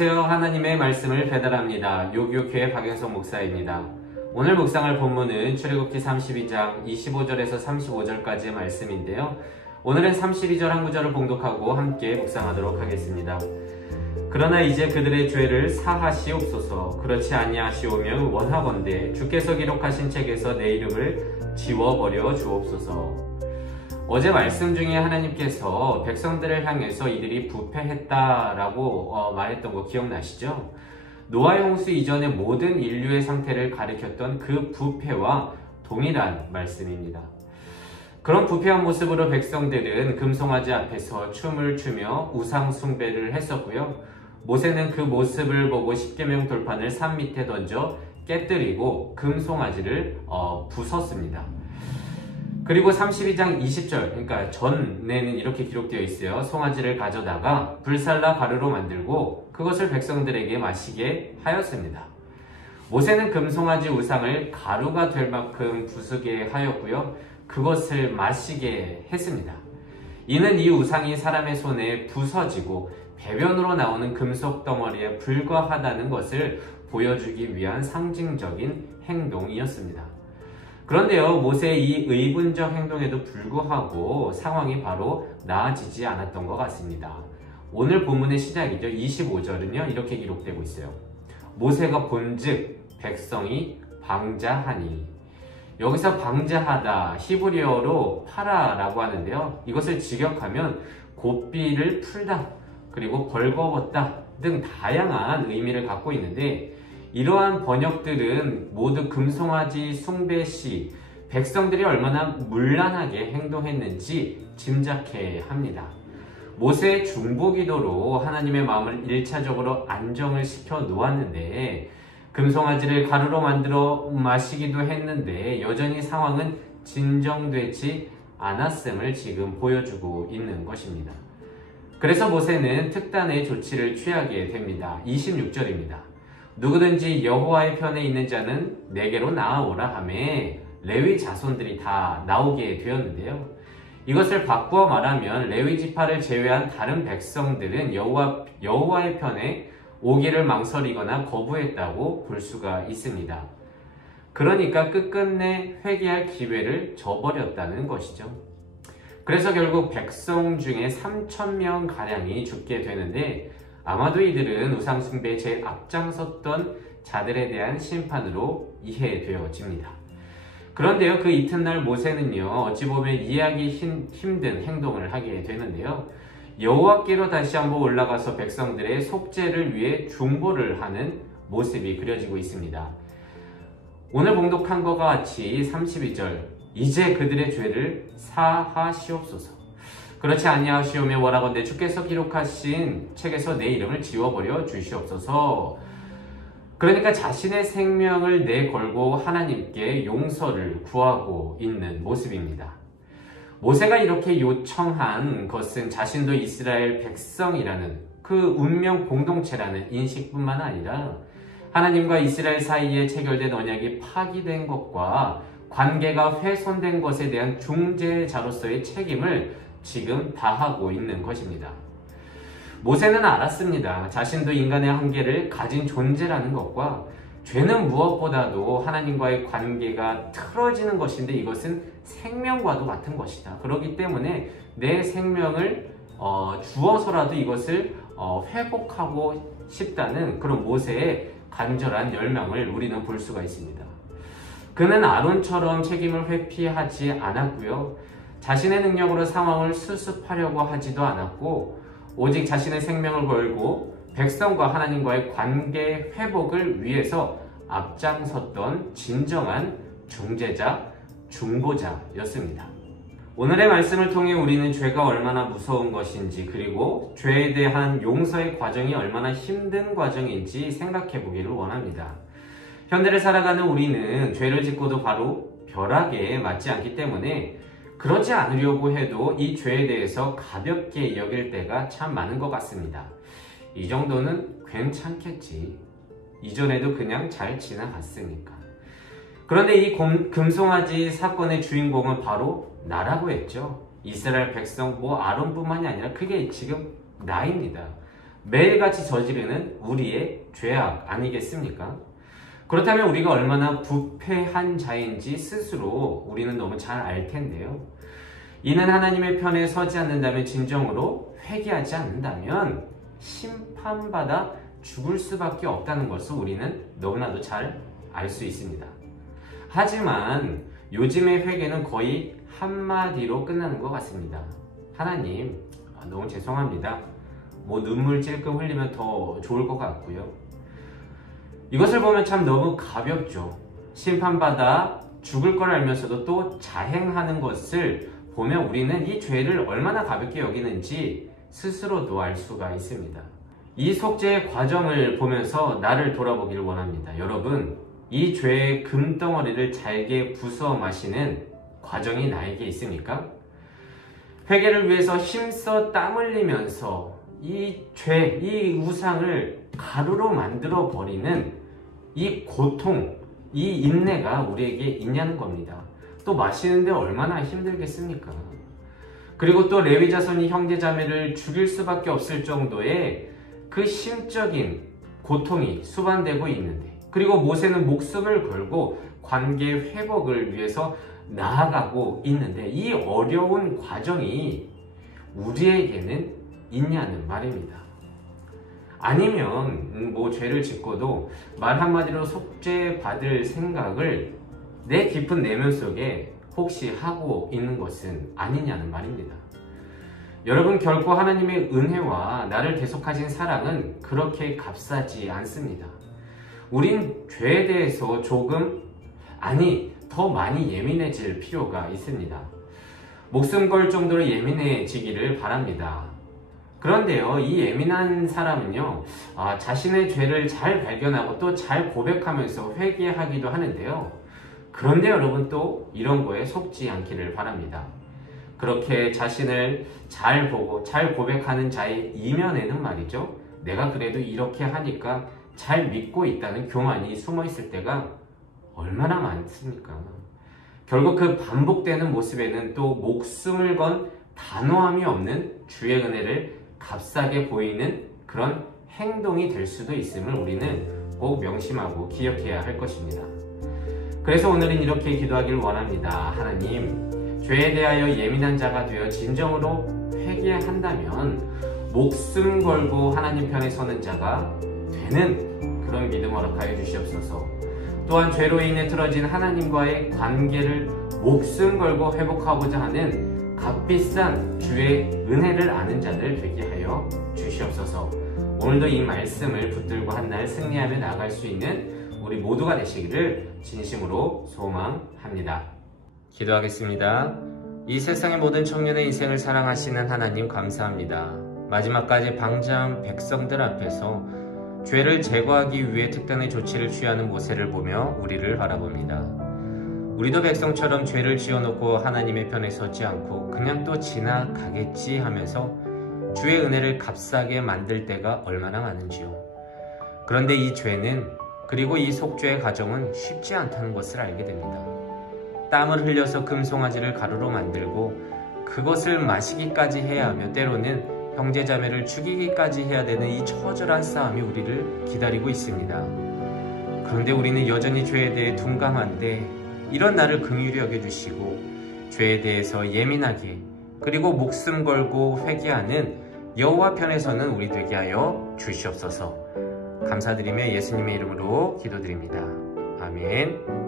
안녕하세요. 하나님의 말씀을 배달합니다. 요교회 박영석 목사입니다. 오늘 묵상할 본문은 출애굽기 32장 25절에서 35절까지의 말씀인데요. 오늘은 32절 한 구절을 봉독하고 함께 묵상하도록 하겠습니다. 그러나 이제 그들의 죄를 사하시옵소서. 그렇지 아니하시오면 원하건대 주께서 기록하신 책에서 내 이름을 지워버려 주옵소서. 어제 말씀 중에 하나님께서 백성들을 향해서 이들이 부패했다라고 말했던 거 기억나시죠? 노아 홍수 이전의 모든 인류의 상태를 가리켰던 그 부패와 동일한 말씀입니다. 그런 부패한 모습으로 백성들은 금송아지 앞에서 춤을 추며 우상 숭배를 했었고요. 모세는 그 모습을 보고 십계명 돌판을 산 밑에 던져 깨뜨리고 금송아지를 부쉈습니다. 그리고 32장 20절, 그러니까 전에는 이렇게 기록되어 있어요. 송아지를 가져다가 불살라 가루로 만들고 그것을 백성들에게 마시게 하였습니다. 모세는 금송아지 우상을 가루가 될 만큼 부수게 하였고요. 그것을 마시게 했습니다. 이는 이 우상이 사람의 손에 부서지고 배변으로 나오는 금속 덩어리에 불과하다는 것을 보여주기 위한 상징적인 행동이었습니다. 그런데요, 모세의 이 의분적 행동에도 불구하고 상황이 바로 나아지지 않았던 것 같습니다. 오늘 본문의 시작이죠. 25절은요, 이렇게 기록되고 있어요. 모세가 본즉 백성이 방자하니. 여기서 방자하다, 히브리어로 파라라고 하는데요. 이것을 직역하면 고삐를 풀다, 그리고 벌거벗다 등 다양한 의미를 갖고 있는데, 이러한 번역들은 모두 금송아지 숭배 시 백성들이 얼마나 문란하게 행동했는지 짐작해 합니다. 모세의 중보기도로 하나님의 마음을 1차적으로 안정을 시켜 놓았는데, 금송아지를 가루로 만들어 마시기도 했는데 여전히 상황은 진정되지 않았음을 지금 보여주고 있는 것입니다. 그래서 모세는 특단의 조치를 취하게 됩니다. 26절입니다. 누구든지 여호와의 편에 있는 자는 내게로 나아오라 하매 레위 자손들이 다 나오게 되었는데요. 이것을 바꾸어 말하면 레위 지파를 제외한 다른 백성들은 여호와의 편에 오기를 망설이거나 거부했다고 볼 수가 있습니다. 그러니까 끝끝내 회개할 기회를 저버렸다는 것이죠. 그래서 결국 백성 중에 3,000명 가량이 죽게 되는데, 아마도 이들은 우상 숭배에 제일 앞장섰던 자들에 대한 심판으로 이해되어집니다. 그런데요, 그 이튿날 모세는요, 어찌 보면 이해하기 힘든 행동을 하게 되는데요. 여호와께로 다시 한번 올라가서 백성들의 속죄를 위해 중보를 하는 모습이 그려지고 있습니다. 오늘 봉독한 것과 같이 32절, 이제 그들의 죄를 사하시옵소서. 그렇지 아니하시오며 원하건대 주께서 기록하신 책에서 내 이름을 지워버려 주시옵소서. 그러니까 자신의 생명을 내걸고 하나님께 용서를 구하고 있는 모습입니다. 모세가 이렇게 요청한 것은 자신도 이스라엘 백성이라는 그 운명 공동체라는 인식뿐만 아니라 하나님과 이스라엘 사이에 체결된 언약이 파기된 것과 관계가 훼손된 것에 대한 중재자로서의 책임을 지금 다하고 있는 것입니다. 모세는 알았습니다. 자신도 인간의 한계를 가진 존재라는 것과 죄는 무엇보다도 하나님과의 관계가 틀어지는 것인데 이것은 생명과도 같은 것이다. 그렇기 때문에 내 생명을 주어서라도 이것을 회복하고 싶다는 그런 모세의 간절한 열망을 우리는 볼 수가 있습니다. 그는 아론처럼 책임을 회피하지 않았고요. 자신의 능력으로 상황을 수습하려고 하지도 않았고, 오직 자신의 생명을 걸고 백성과 하나님과의 관계 회복을 위해서 앞장섰던 진정한 중재자, 중보자였습니다. 오늘의 말씀을 통해 우리는 죄가 얼마나 무서운 것인지, 그리고 죄에 대한 용서의 과정이 얼마나 힘든 과정인지 생각해 보기를 원합니다. 현대를 살아가는 우리는 죄를 짓고도 바로 벼락에 맞지 않기 때문에 그러지 않으려고 해도 이 죄에 대해서 가볍게 여길 때가 참 많은 것 같습니다. 이 정도는 괜찮겠지. 이전에도 그냥 잘 지나갔으니까. 그런데 이 금송아지 사건의 주인공은 바로 나라고 했죠. 이스라엘 백성, 아론뿐만이 아니라 그게 지금 나입니다. 매일같이 저지르는 우리의 죄악 아니겠습니까? 그렇다면 우리가 얼마나 부패한 자인지 스스로 우리는 너무 잘 알 텐데요. 이는 하나님의 편에 서지 않는다면, 진정으로 회개하지 않는다면 심판받아 죽을 수밖에 없다는 것을 우리는 너무나도 잘 알 수 있습니다. 하지만 요즘의 회개는 거의 한마디로 끝나는 것 같습니다. 하나님, 너무 죄송합니다. 눈물 찔끔 흘리면 더 좋을 것 같고요. 이것을 보면 참 너무 가볍죠. 심판받아 죽을 걸 알면서도 또 자행하는 것을 보면 우리는 이 죄를 얼마나 가볍게 여기는지 스스로도 알 수가 있습니다. 이 속죄의 과정을 보면서 나를 돌아보길 원합니다. 여러분, 이 죄의 금덩어리를 잘게 부숴 마시는 과정이 나에게 있습니까? 회개를 위해서 힘써 땀 흘리면서 이 죄, 이 우상을 가루로 만들어 버리는 이 고통, 이 인내가 우리에게 있냐는 겁니다. 또 마시는데 얼마나 힘들겠습니까? 그리고 또 레위 자손이 형제 자매를 죽일 수밖에 없을 정도의 그 심적인 고통이 수반되고 있는데, 그리고 모세는 목숨을 걸고 관계 회복을 위해서 나아가고 있는데, 이 어려운 과정이 우리에게는 있냐는 말입니다. 아니면 죄를 짓고도 말 한마디로 속죄받을 생각을 내 깊은 내면 속에 혹시 하고 있는 것은 아니냐는 말입니다. 여러분, 결코 하나님의 은혜와 나를 계속하신 사랑은 그렇게 값싸지 않습니다. 우린 죄에 대해서 더 많이 예민해질 필요가 있습니다. 목숨 걸 정도로 예민해지기를 바랍니다. 그런데요, 이 예민한 사람은요, 자신의 죄를 잘 발견하고 또 잘 고백하면서 회개하기도 하는데요. 그런데 여러분, 또 이런 거에 속지 않기를 바랍니다. 그렇게 자신을 잘 보고 잘 고백하는 자의 이면에는 말이죠, 내가 그래도 이렇게 하니까 잘 믿고 있다는 교만이 숨어 있을 때가 얼마나 많습니까? 결국 그 반복되는 모습에는 또 목숨을 건 단호함이 없는 주의 은혜를 값싸게 보이는 그런 행동이 될 수도 있음을 우리는 꼭 명심하고 기억해야 할 것입니다. 그래서 오늘은 이렇게 기도하길 원합니다. 하나님, 죄에 대하여 예민한 자가 되어 진정으로 회개한다면 목숨 걸고 하나님 편에 서는 자가 되는 그런 믿음 허락하여 주시옵소서. 또한 죄로 인해 틀어진 하나님과의 관계를 목숨 걸고 회복하고자 하는 값비싼 주의 은혜를 아는 자들 되게 하여 주시옵소서. 오늘도 이 말씀을 붙들고 한날 승리하며 나아갈 수 있는 우리 모두가 되시기를 진심으로 소망합니다. 기도하겠습니다. 이 세상의 모든 청년의 인생을 사랑하시는 하나님, 감사합니다. 마지막까지 방자한 백성들 앞에서 죄를 제거하기 위해 특단의 조치를 취하는 모세를 보며 우리를 바라봅니다. 우리도 백성처럼 죄를 지어놓고 하나님의 편에 서지 않고 그냥 또 지나가겠지 하면서 주의 은혜를 값싸게 만들 때가 얼마나 많은지요. 그런데 이 죄는, 그리고 이 속죄의 과정은 쉽지 않다는 것을 알게 됩니다. 땀을 흘려서 금송아지를 가루로 만들고 그것을 마시기까지 해야 하며 때로는 형제자매를 죽이기까지 해야 되는 이 처절한 싸움이 우리를 기다리고 있습니다. 그런데 우리는 여전히 죄에 대해 둔감한데, 이런 나를 긍휼히 여겨주시고 죄에 대해서 예민하게 그리고 목숨 걸고 회개하는 여호와 편에서는 우리 되게 하여 주시옵소서. 감사드리며 예수님의 이름으로 기도드립니다. 아멘.